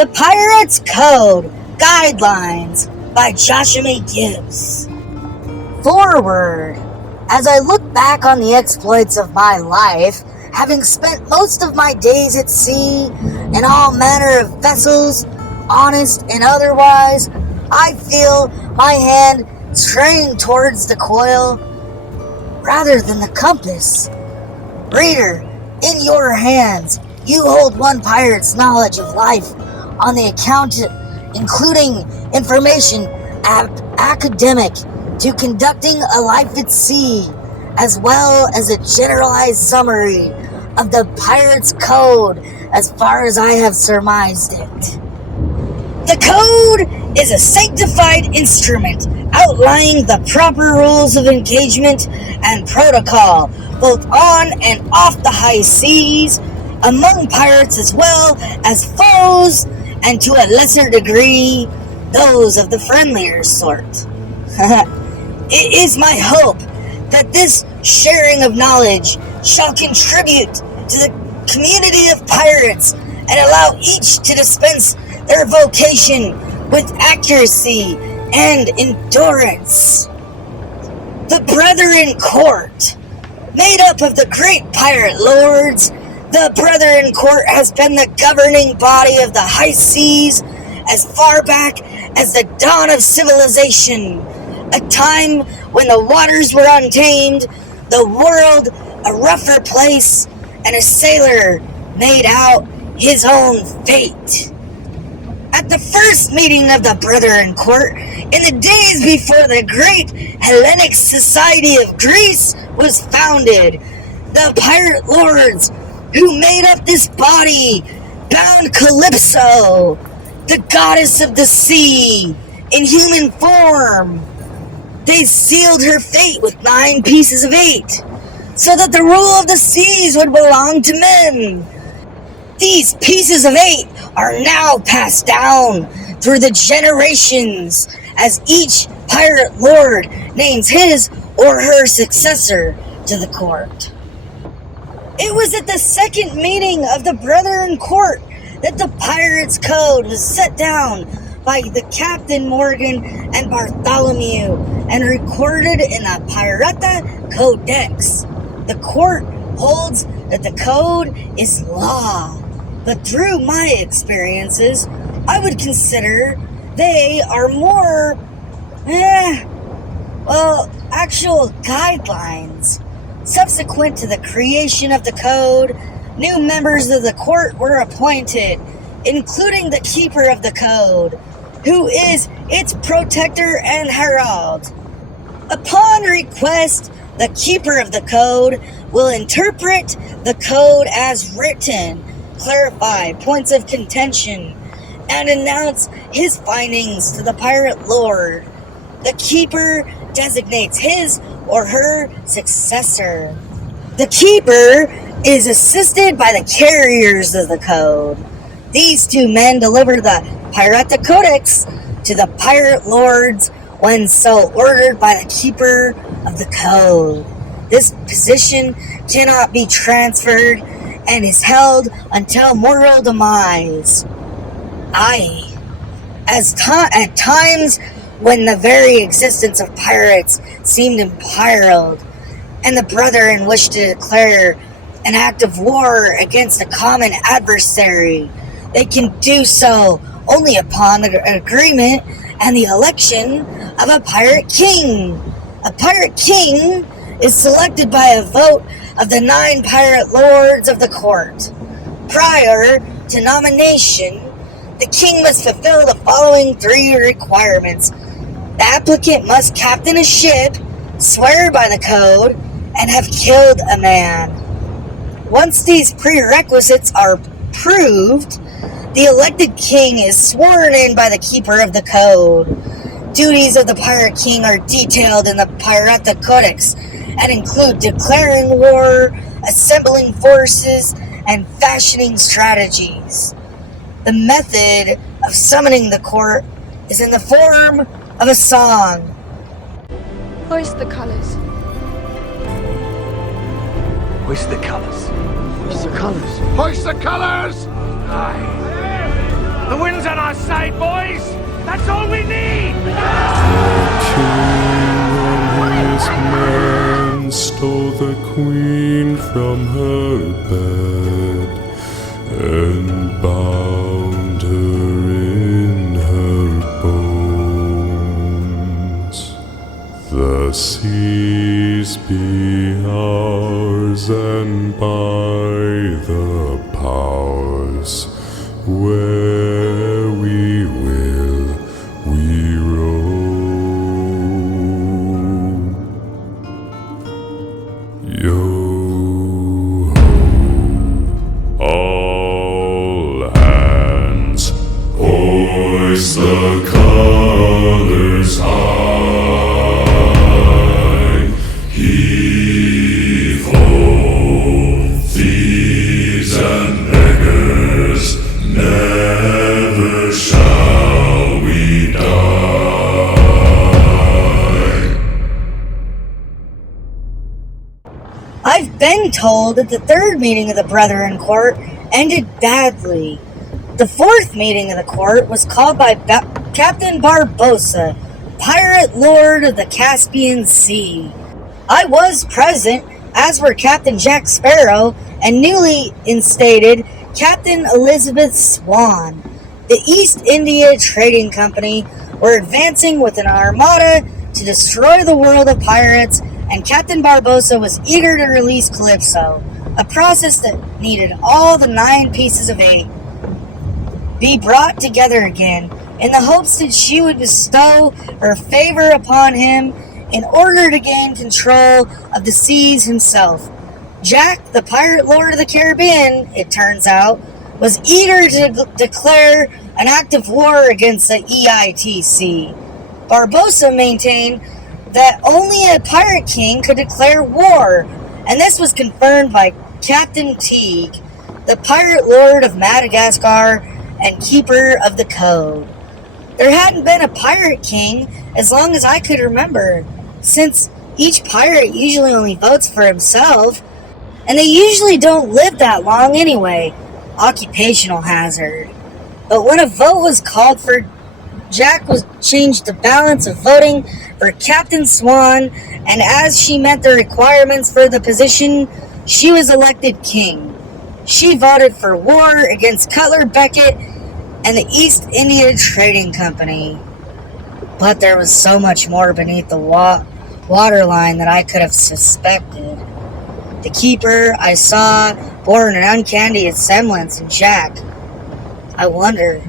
The Pirates Code Guidelines by Joshua Gibbs. Forward. As I look back on the exploits of my life, having spent most of my days at sea in all manner of vessels, honest and otherwise, I feel my hand straying towards the coil rather than the compass. Reader, in your hands, you hold one pirate's knowledge of life on the account, including information academic to conducting a life at sea, as well as a generalized summary of the Pirate's Code as far as I have surmised it. The Code is a sanctified instrument outlining the proper rules of engagement and protocol, both on and off the high seas, among pirates as well as foes, and to a lesser degree, those of the friendlier sort. It is my hope that this sharing of knowledge shall contribute to the community of pirates and allow each to dispense their vocation with accuracy and endurance. The Brethren Court, made up of the great pirate lords, the Brethren Court has been the governing body of the high seas as far back as the dawn of civilization, a time when the waters were untamed, the world a rougher place, and a sailor made out his own fate. At the first meeting of the Brethren Court, in the days before the great Hellenic Society of Greece was founded, the pirate lords who made up this body bound Calypso, the goddess of the sea, in human form. They sealed her fate with 9 pieces of 8, so that the rule of the seas would belong to men. These pieces of 8 are now passed down through the generations as each pirate lord names his or her successor to the court. It was at the second meeting of the Brethren Court that the Pirates' Code was set down by the Captain Morgan and Bartholomew and recorded in the Pirata Codex. The court holds that the code is law, but through my experiences, I would consider they are more, actual guidelines. Subsequent to the creation of the code, new members of the court were appointed, including the keeper of the code, who is its protector and herald. Upon request, the keeper of the code will interpret the code as written, clarify points of contention, and announce his findings to the pirate lord. The keeper designates his or her successor. The keeper is assisted by the carriers of the code. These 2 men deliver the Pirata Codex to the pirate lords when so ordered by the keeper of the code. This position cannot be transferred and is held until mortal demise. At times when the very existence of pirates seemed imperiled, and the brethren wished to declare an act of war against a common adversary, they can do so only upon the agreement and the election of a pirate king. A pirate king is selected by a vote of the 9 pirate lords of the court. Prior to nomination, the king must fulfill the following 3 requirements. The applicant must captain a ship, swear by the code, and have killed a man. Once these prerequisites are proved, the elected king is sworn in by the keeper of the code. Duties of the pirate king are detailed in the Pirata Codex and include declaring war, assembling forces, and fashioning strategies. The method of summoning the court is in the form of a song. Hoist the colors. Hoist the colors. Hoist the colors! Hoist the colors! Aye. The wind's on our side, boys! That's all we need! His man stole the queen from her bed and bound her in her bones. The seas be ours, and by the powers where we will we roam. Yo-ho, all hands, hoist the colors high. Heave-ho, thieves and beggars, never shall we die. I've been told that the third meeting of the Brethren Court ended badly. The fourth meeting of the court was called by Captain Barbossa, pirate lord of the Caspian Sea. I was present, as were Captain Jack Sparrow and newly instated Captain Elizabeth Swan. The East India Trading Company were advancing with an armada to destroy the world of pirates, and Captain Barbossa was eager to release Calypso, a process that needed all the 9 pieces of 8 be brought together again in the hopes that she would bestow her favor upon him in order to gain control of the seas himself. Jack, the pirate lord of the Caribbean, it turns out, was eager to declare an act of war against the EITC. Barbossa maintained that only a pirate king could declare war, and this was confirmed by Captain Teague, the pirate lord of Madagascar and keeper of the code. There hadn't been a pirate king as long as I could remember, since each pirate usually only votes for himself, and they usually don't live that long anyway. Occupational hazard. But when a vote was called for, Jack was changed the balance of voting for Captain Swan, and as she met the requirements for the position, she was elected king. She voted for war against Cutler Beckett and the East India Trading Company. But there was so much more beneath the waterline that I could have suspected. The keeper I saw bore an uncanny semblance in Jack. I wonder,